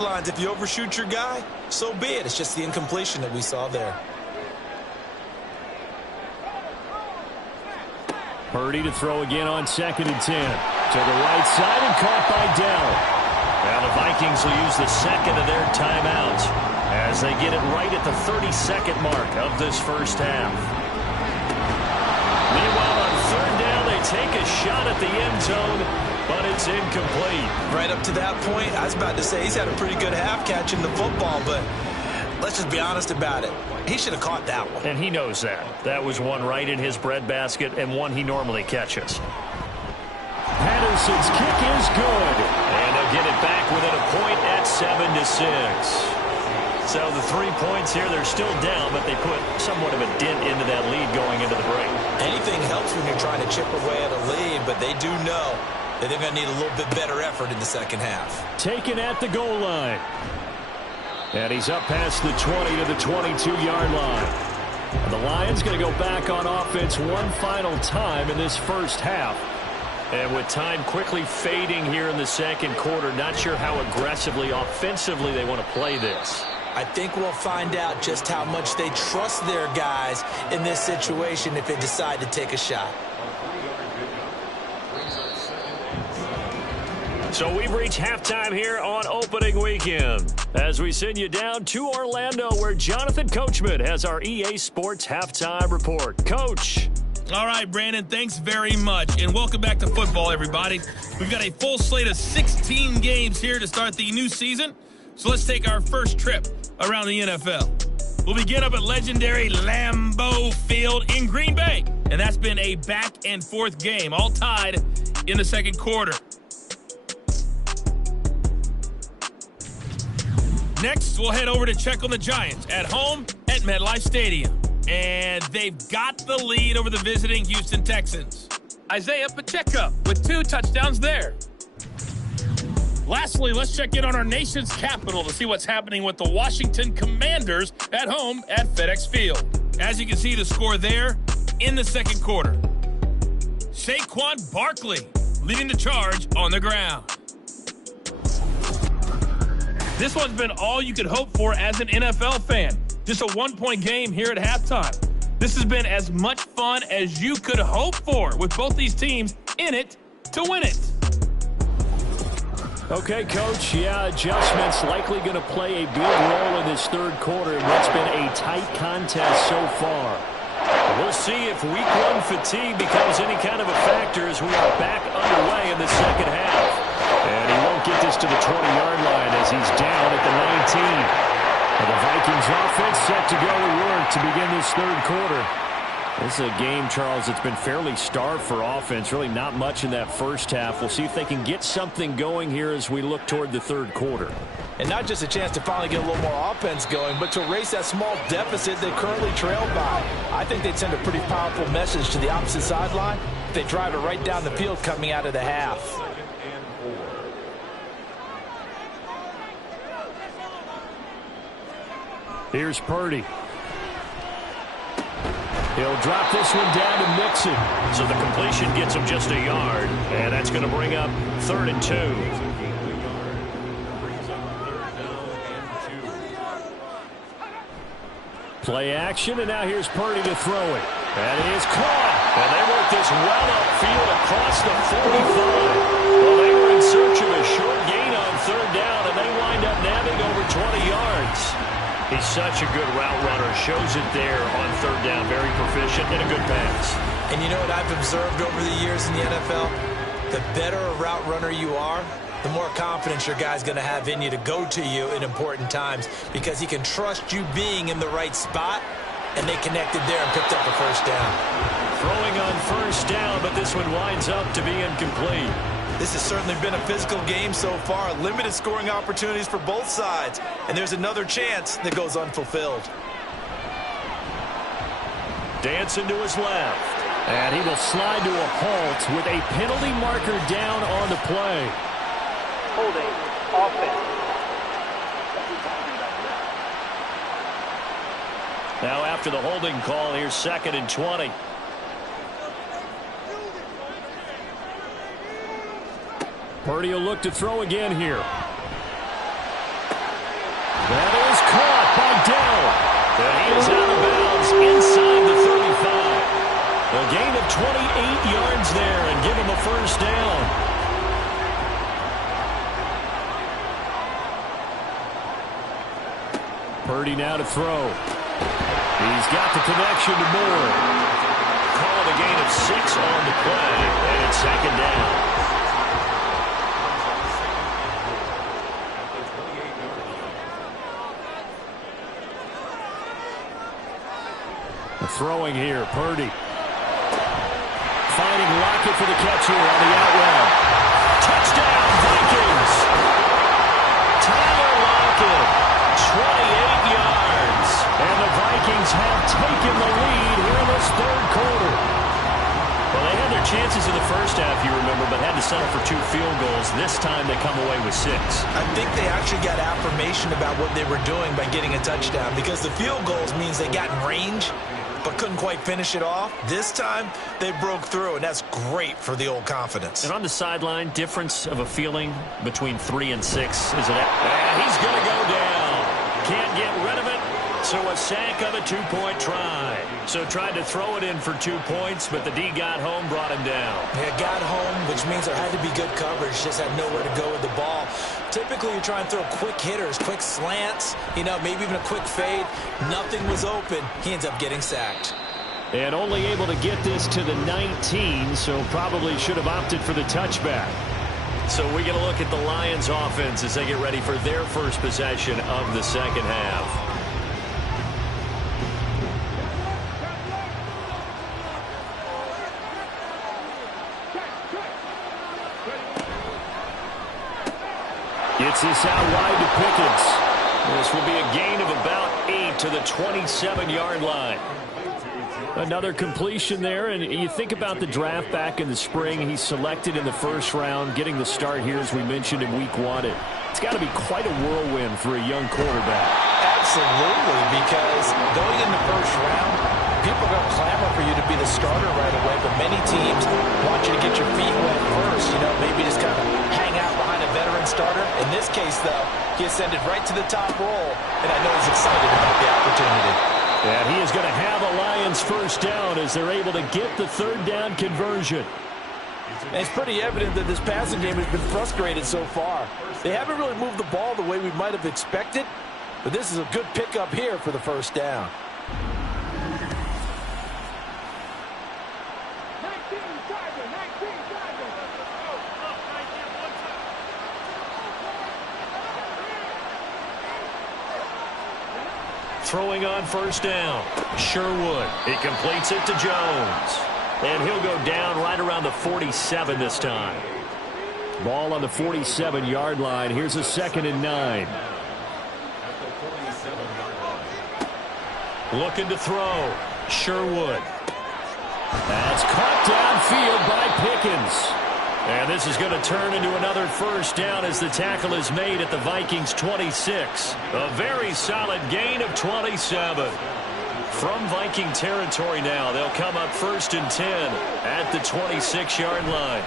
Lines, if you overshoot your guy, so be it. It's just the incompletion that we saw there. Purdy to throw again on 2nd and 10. To the right side and caught by Dell. Now the Vikings will use the second of their timeouts as they get it right at the 32nd mark of this first half. Meanwhile, on 3rd down, they take a shot at the end zone, but it's incomplete. Right up to that point, I was about to say he's had a pretty good half catching the football, but let's just be honest about it. He should have caught that one. And he knows that. That was one right in his breadbasket and one he normally catches. Patterson's kick is good. And they'll get it back within a point at 7-6. So the 3 points here, they're still down, but they put somewhat of a dent into that lead going into the break. Anything helps when you're trying to chip away at a lead, but they do know that they're going to need a little bit better effort in the second half. Taken at the goal line. And he's up past the 20 to the 22-yard line. And the Lions going to go back on offense one final time in this first half. And with time quickly fading here in the second quarter, not sure how aggressively, offensively they want to play this. I think we'll find out just how much they trust their guys in this situation if they decide to take a shot. So we've reached halftime here on opening weekend as we send you down to Orlando where Jonathan Coachman has our EA Sports halftime report. Coach. All right, Brandon, thanks very much. And welcome back to football, everybody. We've got a full slate of 16 games here to start the new season. So let's take our first trip around the NFL. We'll begin up at legendary Lambeau Field in Green Bay. And that's been a back-and-forth game, all tied in the second quarter. Next, we'll head over to check on the Giants at home at MetLife Stadium. And they've got the lead over the visiting Houston Texans. Isaiah Pacheco with 2 touchdowns there. Lastly, let's check in on our nation's capital to see what's happening with the Washington Commanders at home at FedEx Field. As you can see the score there in the second quarter. Saquon Barkley leading the charge on the ground. This one's been all you could hope for as an NFL fan. Just a 1-point game here at halftime. This has been as much fun as you could hope for with both these teams in it to win it. Okay, Coach, adjustments likely going to play a big role in this third quarter in what's been a tight contest so far. We'll see if week 1 fatigue becomes any kind of a factor as we are back underway in the second half. And he won't get this to the 20-yard line as he's down at the 19. And the Vikings offense set to go to work to begin this third quarter. This is a game, Charles, that's been fairly starved for offense. Really not much in that first half. We'll see if they can get something going here as we look toward the third quarter. And not just a chance to finally get a little more offense going, but to erase that small deficit they currently trailed by. I think they'd send a pretty powerful message to the opposite sideline if they drive it right down the field coming out of the half. Here's Purdy. He'll drop this one down to Mixon. So the completion gets him just a yard. And that's going to bring up 3rd and 2. Play action, and now here's Purdy to throw it. And it is caught. And they work this well upfield across the 45. Well, they were in search of a short gain on 3rd down, and they wind up nabbing over 20 yards. He's such a good route runner. Shows it there on 3rd down. Very proficient and a good pass. And you know what I've observed over the years in the NFL? The better a route runner you are, the more confidence your guy's going to have in you to go to you in important times because he can trust you being in the right spot, and they connected there and picked up a first down. Throwing on 1st down, but this one winds up to be incomplete. This has certainly been a physical game so far. Limited scoring opportunities for both sides. And there's another chance that goes unfulfilled. Dancing to his left. And he will slide to a halt with a penalty marker down on the play. Holding offense. Now after the holding call, here's 2nd and 20. Purdy will look to throw again here. 28 yards there and give him a first down. Purdy now to throw. He's got the connection to Moore. Call it a gain of 6 on the play, and it's second down. Throwing here, Purdy. Finding Lockett for the catch here on the out route. Touchdown, Vikings! Tyler Lockett, 28 yards. And the Vikings have taken the lead here in this third quarter. Well, they had their chances in the first half, you remember, but had to settle for 2 field goals. This time they come away with 6. I think they actually got affirmation about what they were doing by getting a touchdown, because the field goals means they got in range but couldn't quite finish it off. This time, they broke through, and that's great for the old confidence. And on the sideline, difference of a feeling between 3 and 6. Is it? He's going to go down. Can't get rid of it. So a sack of a 2-point try. So tried to throw it in for 2 points, but the D got home, brought him down. Yeah, got home, which means there had to be good coverage. Just had nowhere to go with the ball. Typically, you try and throw quick hitters, quick slants, maybe even a quick fade. Nothing was open. He ends up getting sacked. And only able to get this to the 19, so probably should have opted for the touchback. So we're going to look at the Lions offense as they get ready for their first possession of the second half. Gets this out wide to Pickens. This will be a gain of about 8 to the 27-yard line. Another completion there, and you think about the draft back in the spring. He's selected in the first round, getting the start here, as we mentioned, in week 1. It's got to be quite a whirlwind for a young quarterback. Absolutely, because going in the first round, people are going to clamor for you to be the starter right away, but many teams want you to get your feet wet first, maybe just kind of hang out behind a veteran starter. In this case, though, he ascended right to the top role, and I know he's excited about the opportunity. And he is going to have a Lions first down as they're able to get the third down conversion. And it's pretty evident that this passing game has been frustrated so far. They haven't really moved the ball the way we might have expected, but this is a good pickup here for the first down. Throwing on first down. Sherwood. He completes it to Jones. And he'll go down right around the 47 this time. Ball on the 47-yard line. Here's a 2nd and 9. Looking to throw. Sherwood. That's caught downfield by Pickens. And this is going to turn into another first down as the tackle is made at the Vikings 26. A very solid gain of 27. From Viking territory now, they'll come up 1st and 10 at the 26-yard line.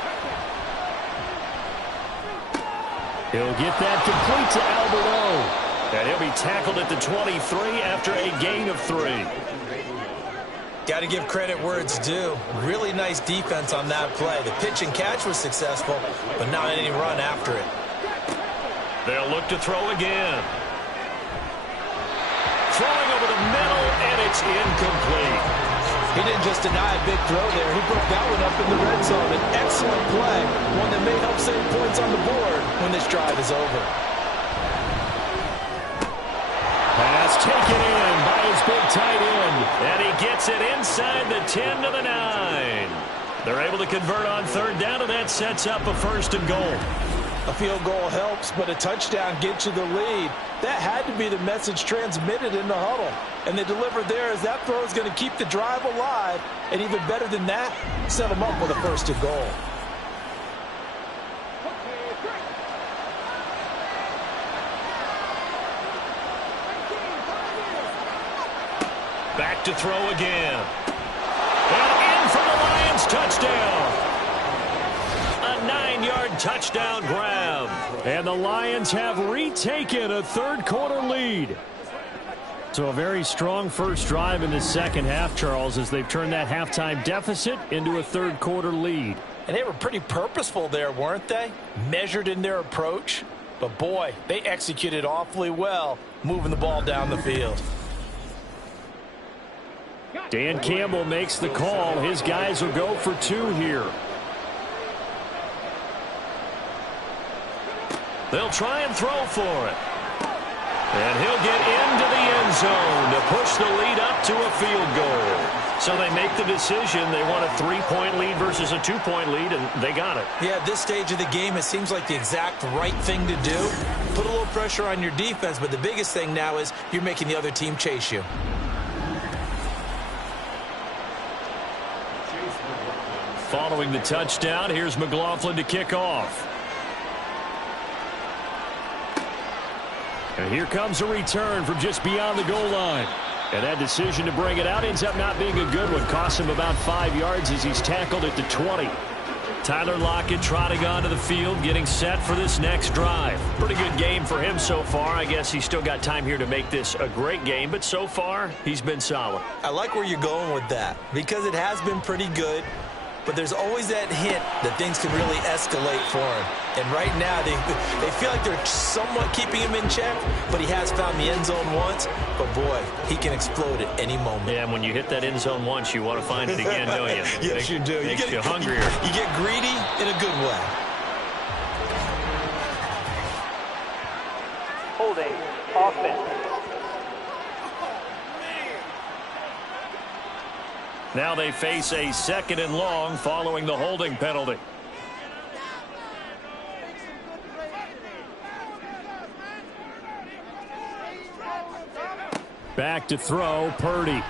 He'll get that complete to Albert O. And he'll be tackled at the 23 after a gain of 3. Got to give credit where it's due. Really nice defense on that play. The pitch and catch was successful, but not any run after it. They'll look to throw again. Throwing over the middle, and it's incomplete. He didn't just deny a big throw there. He broke that one up in the red zone. An excellent play, one that may help save points on the board when this drive is over. Pass taken in by his big tight end. And he gets it inside the 10 to the 9. They're able to convert on third down, and that sets up a 1st and goal. A field goal helps, but a touchdown gets you the lead. That had to be the message transmitted in the huddle. And they delivered there as that throw is going to keep the drive alive. And even better than that, set them up with a 1st and goal. Back to throw again. And in for the Lions touchdown. A 9-yard touchdown grab. And the Lions have retaken a third quarter lead. So a very strong first drive in the second half, Charles, as they've turned that halftime deficit into a third quarter lead. And they were pretty purposeful there, weren't they? Measured in their approach. But boy, they executed awfully well, moving the ball down the field. Dan Campbell makes the call. His guys will go for 2 here. They'll try and throw for it. And he'll get into the end zone to push the lead up to a field goal. So they make the decision. They want a 3-point lead versus a 2-point lead, and they got it. Yeah, at this stage of the game, it seems like the exact right thing to do. Put a little pressure on your defense, but the biggest thing now is you're making the other team chase you. Following the touchdown, here's McLaughlin to kick off. And here comes a return from just beyond the goal line. And that decision to bring it out ends up not being a good one. Costs him about 5 yards as he's tackled at the 20. Tyler Lockett trotting onto the field, getting set for this next drive. Pretty good game for him so far. I guess he's still got time here to make this a great game, but so far, he's been solid. I like where you're going with that because it has been pretty good. But there's always that hint that things can really escalate for him. And right now, they feel like they're somewhat keeping him in check, but he has found the end zone once. But, boy, he can explode at any moment. Yeah, and when you hit that end zone once, you want to find it again, don't you? Yes, you do. Makes you hungrier. You get greedy in a good way. Holding. Offense. Now they face a 2nd and long following the holding penalty. Back to throw, Purdy.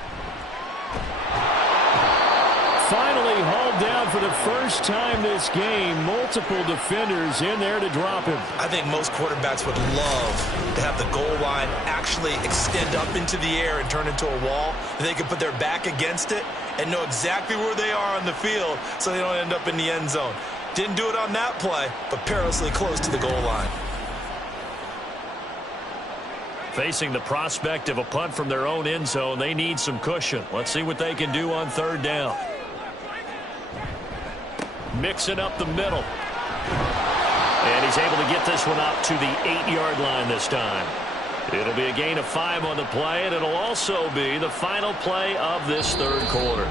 Finally hauled down for the first time this game. Multiple defenders in there to drop him. I think most quarterbacks would love to have the goal line actually extend up into the air and turn into a wall. And they can put their back against it and know exactly where they are on the field so they don't end up in the end zone. Didn't do it on that play, but perilously close to the goal line. Facing the prospect of a punt from their own end zone, they need some cushion. Let's see what they can do on 3rd down. Mixing up the middle. And he's able to get this one up to the 8-yard line this time. It'll be a gain of 5 on the play, and it'll also be the final play of this 3rd quarter.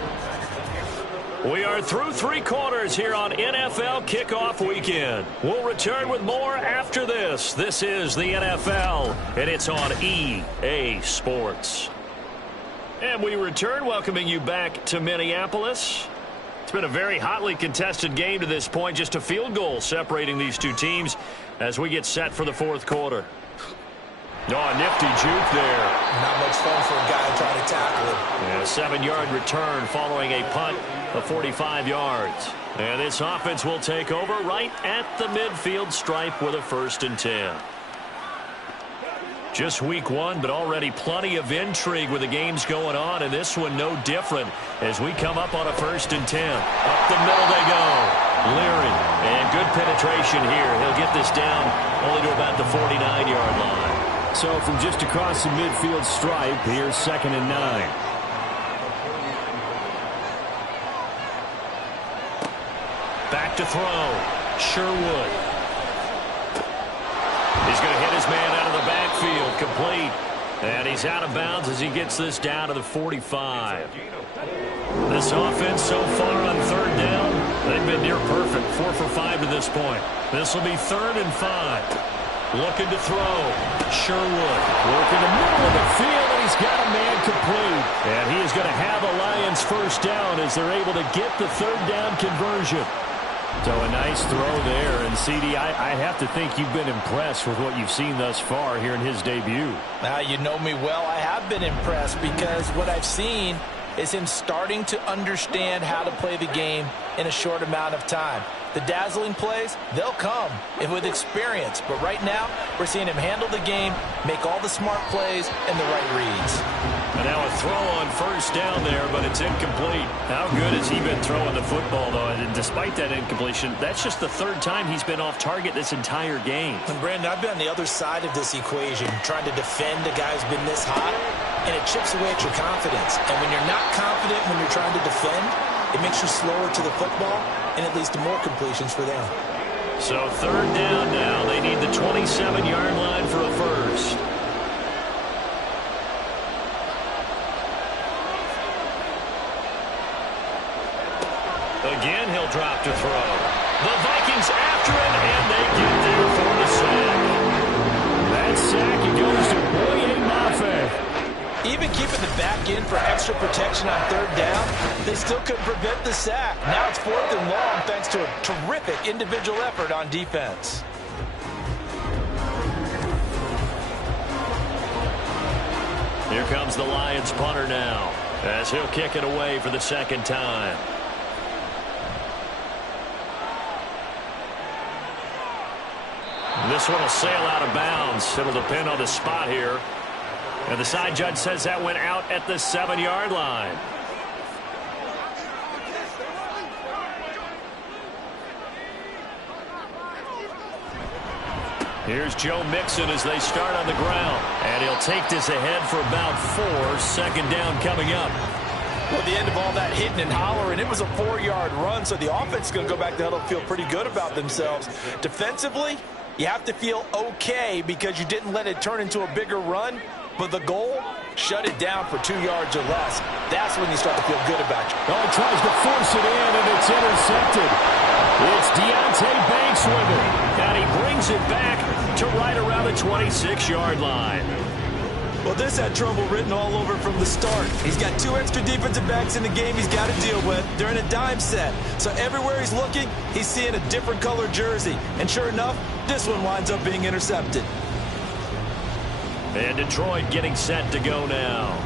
We are through 3 quarters here on NFL Kickoff Weekend. We'll return with more after this. This is the NFL, and it's on EA Sports. And we return, welcoming you back to Minneapolis. It's been a very hotly contested game to this point. Just a field goal separating these two teams as we get set for the 4th quarter. Oh, a nifty juke there. Not much fun for a guy trying to tackle it. And a 7-yard return following a punt of 45 yards. And this offense will take over right at the midfield stripe with a 1st and 10. Just week 1, but already plenty of intrigue with the games going on, and this one no different as we come up on a 1st and 10. Up the middle they go. Leary, and good penetration here. He'll get this down only to about the 49-yard line. So from just across the midfield stripe, here's 2nd and 9. Back to throw. Sherwood. He's going to hit his man out of the backfield, complete. And he's out of bounds as he gets this down to the 45. This offense so far on 3rd down, they've been near perfect. 4 for 5 to this point. This will be 3rd and 5. Looking to throw. Sherwood working the middle of the field, and he's got a man complete. And he is going to have a Lions 1st down as they're able to get the 3rd down conversion. So a nice throw there, and CD, I have to think you've been impressed with what you've seen thus far here in his debut. Now, you know me well. I have been impressed because what I've seen is him starting to understand how to play the game in a short amount of time. The dazzling plays, they'll come with experience. But right now, we're seeing him handle the game, make all the smart plays, and the right reads. And now a throw on 1st down there, but it's incomplete. How good has he been throwing the football, though? And despite that incompletion, that's just the 3rd time he's been off target this entire game. And Brandon, I've been on the other side of this equation, trying to defend a guy who's been this hot. and it chips away at your confidence. And when you're not confident when you're trying to defend, it makes you slower to the football, and it leads to more completions for them. So third down now. They need the 27-yard line for a first. Again, he'll drop to throw. The Vikings after him, and they get there for the sack. That sack, it goes to Boye Mafe. Even keeping the back in for extra protection on third down, they still couldn't prevent the sack. Now it's 4th and long thanks to a terrific individual effort on defense. Here comes the Lions punter now, as he'll kick it away for the second time. This one will sail out of bounds. It'll depend on the spot here. And the side judge says that went out at the 7-yard line. Here's Joe Mixon as they start on the ground. And he'll take this ahead for about 4. Second down coming up. Well, at the end of all that hitting and hollering, it was a 4-yard run, so the offense is going to go back to huddle and feel pretty good about themselves. Defensively, you have to feel okay because you didn't let it turn into a bigger run, but the goal, shut it down for 2 yards or less. That's when you start to feel good about you. Oh, he tries to force it in, and it's intercepted. It's Deonte Banks with it, and he brings it back to right around the 26-yard line. Well, this had trouble written all over from the start. He's got 2 extra defensive backs in the game he's got to deal with. They're in a dime set. So everywhere he's looking, he's seeing a different color jersey. And sure enough, this one winds up being intercepted. And Detroit getting set to go now.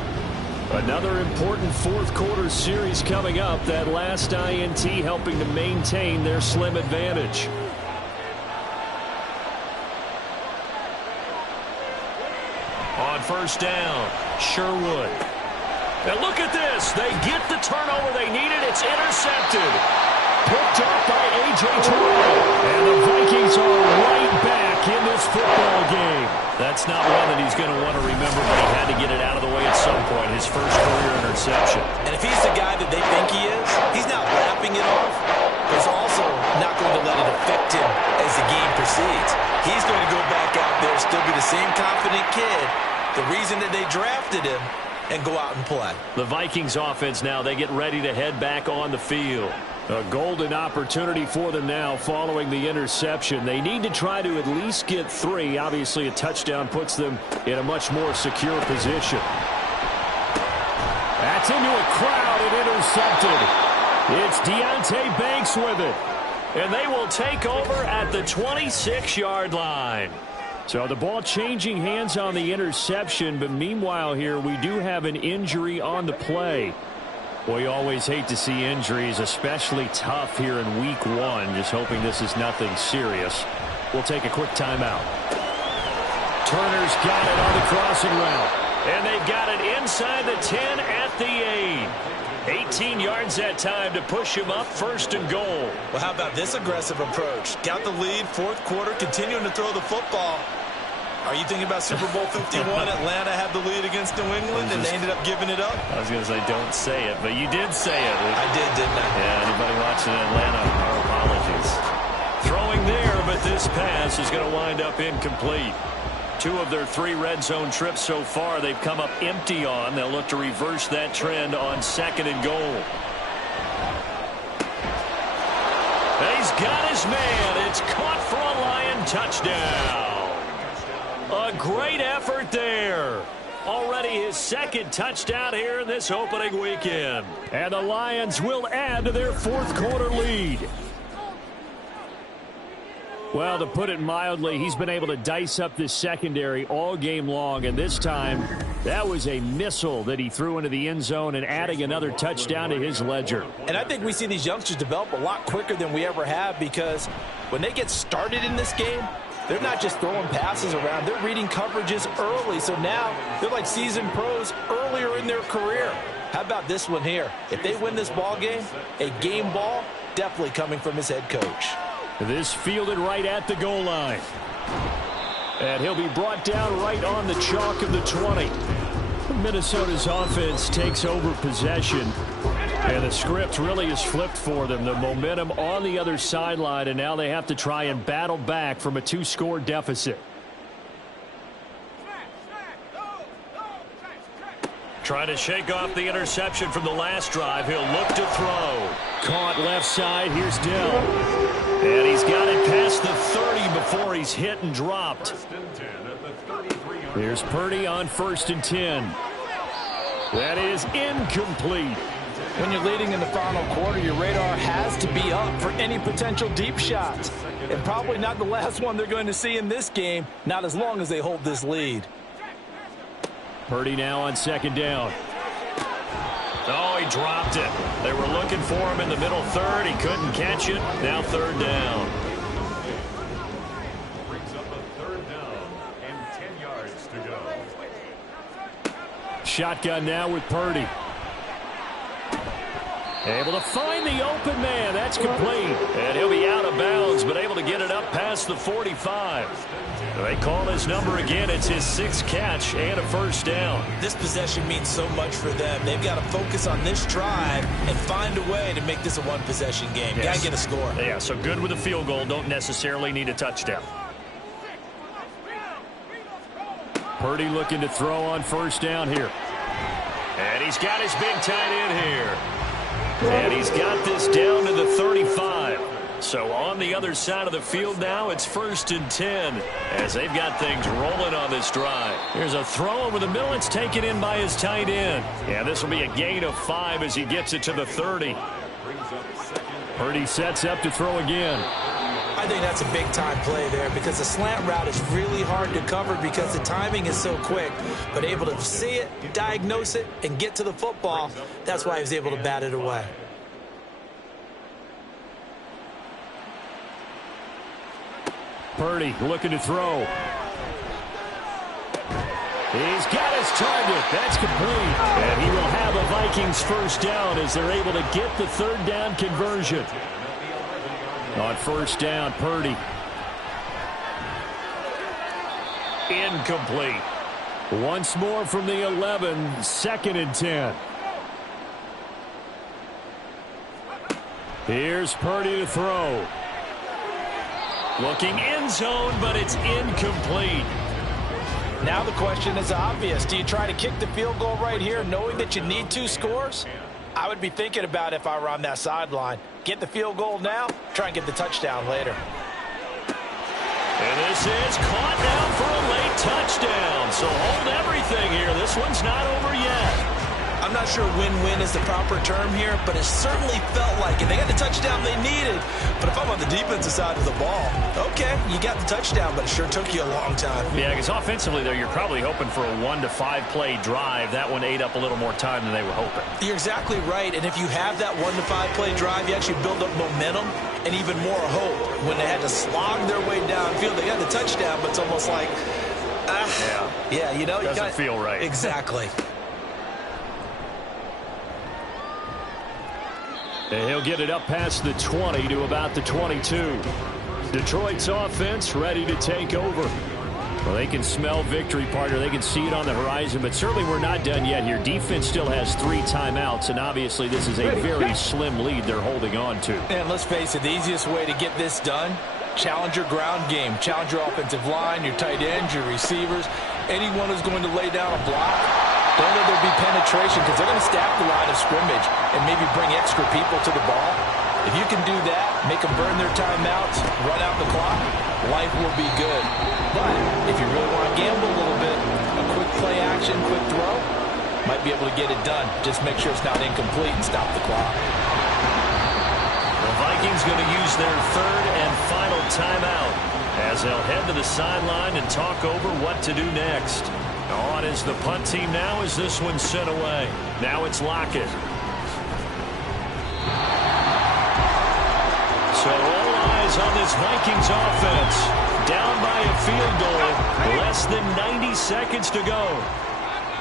Another important fourth quarter series coming up. That last INT helping to maintain their slim advantage. On first down, Sherwood. And look at this. They get the turnover they needed. It's intercepted. Picked up by A.J. Terrell. And the Vikings are right back in this football game. That's not one that he's going to want to remember, but he had to get it out of the way at some point. His first career interception. And if he's the guy that they think he is, he's not laughing it off, but he's also not going to let it affect him as the game proceeds. He's going to go back out there, still be the same confident kid, the reason that they drafted him, and go out and play. The Vikings offense now, they get ready to head back on the field. A golden opportunity for them now following the interception. They need to try to at least get 3. Obviously, a touchdown puts them in a much more secure position. That's into a crowd and intercepted. It's Deonte Banks with it. And they will take over at the 26-yard line. So the ball changing hands on the interception, but meanwhile here we do have an injury on the play. We always hate to see injuries, especially tough here in week 1. Just hoping this is nothing serious. We'll take a quick timeout. Turner's got it on the crossing route. And they've got it inside the 10 at the 8. 18 yards that time to push him up, 1st and goal. Well, how about this aggressive approach? Got the lead, 4th quarter, continuing to throw the football. Are you thinking about Super Bowl 51? Atlanta had the lead against New England, and they ended up giving it up? I was going to say, don't say it, but you did say it. I did, didn't I? Yeah, anybody watching Atlanta, our apologies. Throwing there, but this pass is going to wind up incomplete. 2 of their 3 red zone trips so far, they've come up empty on. They'll look to reverse that trend on 2nd and goal. And he's got his man. It's caught for a Lion touchdown. A great effort there. Already his 2nd touchdown here in this opening weekend. And the Lions will add to their 4th quarter lead. Well, to put it mildly, he's been able to dice up this secondary all game long, and this time that was a missile that he threw into the end zone and adding another touchdown to his ledger. And I think we see these youngsters develop a lot quicker than we ever have, because when they get started in this game, they're not just throwing passes around. They're reading coverages early, so now they're like seasoned pros earlier in their career. How about this one here? If they win this ball game, a game ball definitely coming from his head coach. This fielded right at the goal line. And he'll be brought down right on the chalk of the 20. Minnesota's offense takes over possession, and the script really is flipped for them. The momentum on the other sideline, and now they have to try and battle back from a 2-score deficit. Trying to shake off the interception from the last drive. He'll look to throw. Caught left side. Here's Dell. And he's got it past the 30 before he's hit and dropped. Here's Purdy on 1st and 10. That is incomplete. When you're leading in the final quarter, your radar has to be up for any potential deep shots. And probably not the last one they're going to see in this game, not as long as they hold this lead. Purdy now on 2nd down. Oh, he dropped it. They were looking for him in the middle third. He couldn't catch it. Now 3rd down. Brings up a 3rd down and 10 yards to go. Shotgun now with Purdy. Able to find the open man. That's complete. And he'll be out of bounds, but able to get it up past the 45. They call his number again. It's his 6th catch and a 1st down. This possession means so much for them. They've got to focus on this drive and find a way to make this a one-possession game. Yes. Got to get a score. Yeah, so good with a field goal. Don't necessarily need a touchdown. Purdy looking to throw on 1st down here. And he's got his big tight end here. And he's got this down to the 35. So on the other side of the field now, it's 1st and 10 as they've got things rolling on this drive. Here's a throw over the middle. It's taken in by his tight end. Yeah, this will be a gain of 5 as he gets it to the 30. Purdy sets up to throw again. I think that's a big-time play there because the slant route is really hard to cover because the timing is so quick. But able to see it, diagnose it, and get to the football, that's why he was able to bat it away. Purdy looking to throw. He's got his target. That's complete. And he will have a Vikings 1st down as they're able to get the 3rd down conversion. On 1st down, Purdy. Incomplete. Once more from the 11, 2nd and 10. Here's Purdy to throw. Looking end zone, but it's incomplete. Now the question is obvious. Do you try to kick the field goal right here knowing that you need 2 scores? I would be thinking about if I were on that sideline. Get the field goal now, try and get the touchdown later. And this is caught down for a late touchdown. So hold everything here. This one's not over yet. I'm not sure win-win is the proper term here, but it certainly felt like it. They got the touchdown they needed. But if I'm on the defensive side of the ball, okay, you got the touchdown, but it sure took you a long time. Yeah, because offensively there, you're probably hoping for a 1 to 5 play drive. That one ate up a little more time than they were hoping. You're exactly right. And if you have that 1 to 5 play drive, you actually build up momentum and even more hope. When they had to slog their way downfield, they got the touchdown, but it's almost like, yeah, you know, doesn't feel right. Exactly. And he'll get it up past the 20 to about the 22. Detroit's offense ready to take over. Well, they can smell victory, partner. They can see it on the horizon, but certainly we're not done yet here. Defense still has 3 timeouts, and obviously this is a very slim lead they're holding on to. And let's face it, the easiest way to get this done, challenge your ground game. Challenge your offensive line, your tight ends, your receivers, anyone who's going to lay down a block. Don't let there be penetration because they're going to stack the line of scrimmage and maybe bring extra people to the ball. If you can do that, make them burn their timeouts, run out the clock, life will be good. But if you really want to gamble a little bit, a quick play action, quick throw, might be able to get it done. Just make sure it's not incomplete and stop the clock. The Vikings going to use their 3rd and final timeout as they'll head to the sideline and talk over what to do next. On is the punt team now as this one's sent away. Now it's Lockett. So all eyes on this Vikings offense. Down by a field goal. Less than 90 seconds to go.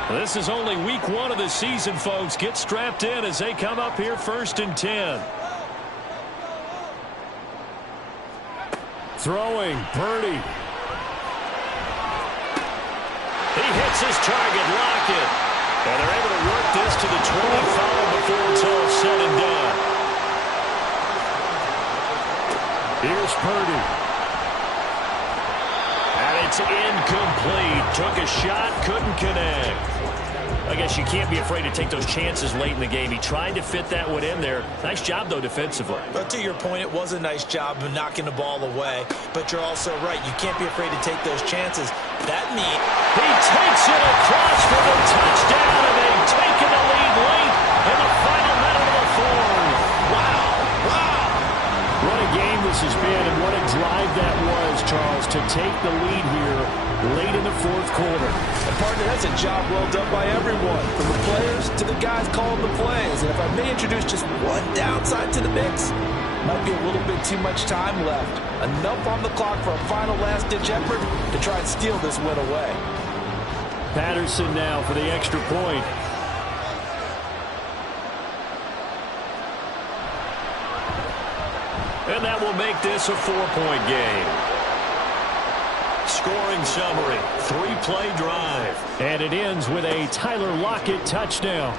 This is only week 1 of the season, folks. Get strapped in as they come up here 1st and 10. Throwing, Purdy. He hits his target, Lockett. And they're able to work this to the 25 before it's all said and done. Here's Purdy. And it's incomplete. Took a shot, couldn't connect. I guess you can't be afraid to take those chances late in the game. He tried to fit that one in there. Nice job, though, defensively. But to your point, it was a nice job of knocking the ball away. But you're also right. You can't be afraid to take those chances. That means he takes it across for the touchdown, and they've taken the lead late in the final minute of the fourth. Wow. What a game this has been, and what a drive that was, Charles, to take the lead here late in the fourth quarter. And partner, that's a job well done by everyone, from the players to the guys calling the plays. And if I may introduce just one downside to the mix, might be a little bit too much time left. Enough on the clock for a final last-ditch effort to try and steal this win away. Patterson now for the extra point. And that will make this a 4-point game. Scoring summary, 3-play drive. And it ends with a Tyler Lockett touchdown.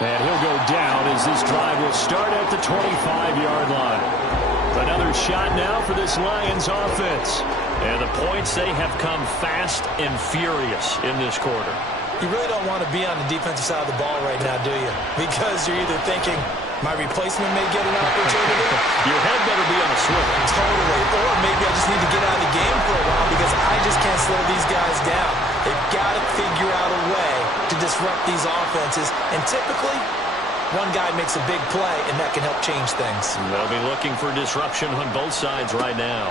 And he'll go down as this drive will start at the 25-yard line. Another shot now for this Lions offense. And the points, they have come fast and furious in this quarter. you really don't want to be on the defensive side of the ball right now, do you? Because you're either thinking, my replacement may get an opportunity. Your head better be on the swivel. Totally. Or maybe I just need to get out of the game for a while because I just can't slow these guys down. They've got to figure out a way to disrupt these offenses. And typically, one guy makes a big play, and that can help change things. They'll be looking for disruption on both sides right now.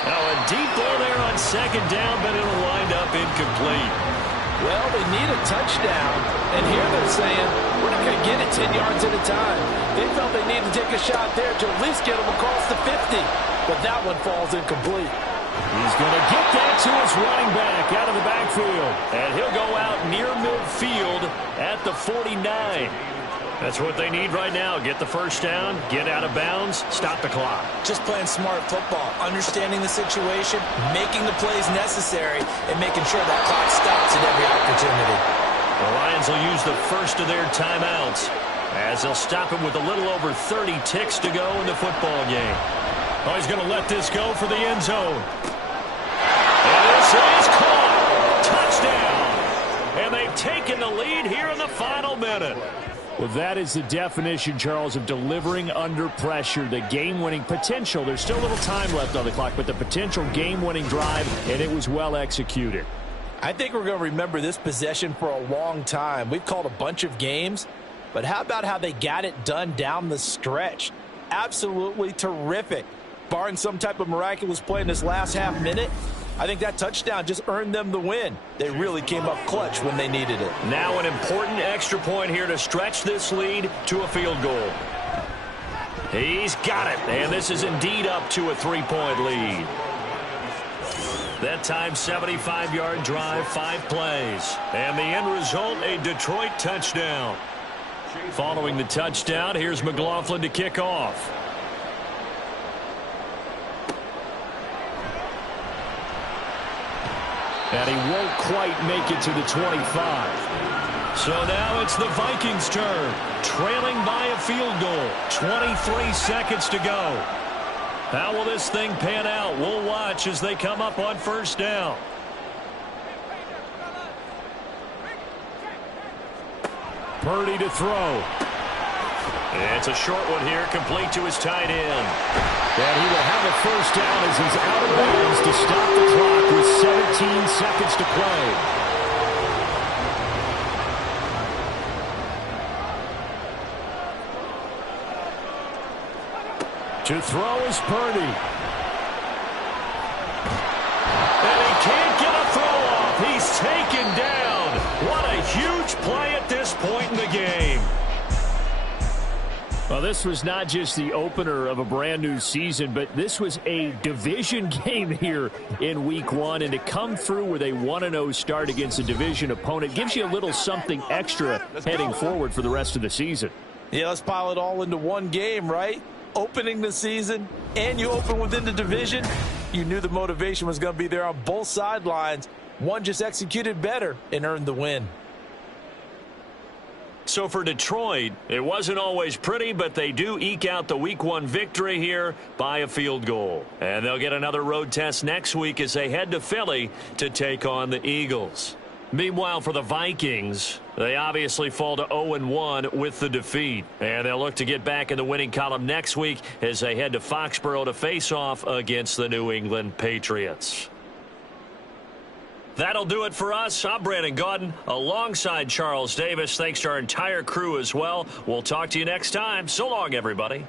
Now a deep ball there on second down, but it'll wind up incomplete. Well, they need a touchdown, and here they're saying, we're not going to get it 10 yards at a time. They felt they need to take a shot there to at least get them across the 50, but that one falls incomplete. He's going to get that to his running back out of the backfield, and he'll go out near midfield at the 49. That's what they need right now. Get the first down, get out of bounds, stop the clock. Just playing smart football, understanding the situation, making the plays necessary, and making sure that clock stops at every opportunity. The Lions will use the first of their timeouts as they'll stop it with a little over 30 ticks to go in the football game. Oh, he's going to let this go for the end zone. And this is caught. Touchdown. And they've taken the lead here in the final minute. Well, that is the definition, Charles, of delivering under pressure. The game-winning potential. There's still a little time left on the clock, but the potential game-winning drive, and it was well executed. I think we're going to remember this possession for a long time. We've called a bunch of games, but how about how they got it done down the stretch? Absolutely terrific. Barring some type of miraculous play in this last half minute, I think that touchdown just earned them the win. They really came up clutch when they needed it. Now an important extra point here to stretch this lead to a field goal. He's got it, and this is indeed up to a 3-point lead. That time, 75-yard drive, 5 plays. And the end result, a Detroit touchdown. Following the touchdown, here's McLaughlin to kick off. And he won't quite make it to the 25. So now it's the Vikings' turn, trailing by a field goal. 23 seconds to go. How will this thing pan out? We'll watch as they come up on first down. Purdy to throw. It's a short one here, complete to his tight end. And he will have a first down as he's out of bounds to stop the clock with 17 seconds to play. To throw is Purdy. And he can't get a throw off. He's taken down. What a huge play at this point in the game. Well, this was not just the opener of a brand new season, but this was a division game here in week 1. And to come through with a 1-0 start against a division opponent gives you a little something extra heading forward for the rest of the season. Yeah, let's pile it all into one game, right? Opening the season, and you open within the division, you knew the motivation was going to be there on both sidelines. One just executed better and earned the win. So for Detroit, it wasn't always pretty, but they do eke out the Week 1 victory here by a field goal. And they'll get another road test next week as they head to Philly to take on the Eagles. Meanwhile, for the Vikings, they obviously fall to 0-1 with the defeat. And they'll look to get back in the winning column next week as they head to Foxborough to face off against the New England Patriots. That'll do it for us. I'm Brandon Gaudin alongside Charles Davis. Thanks to our entire crew as well. We'll talk to you next time. So long, everybody.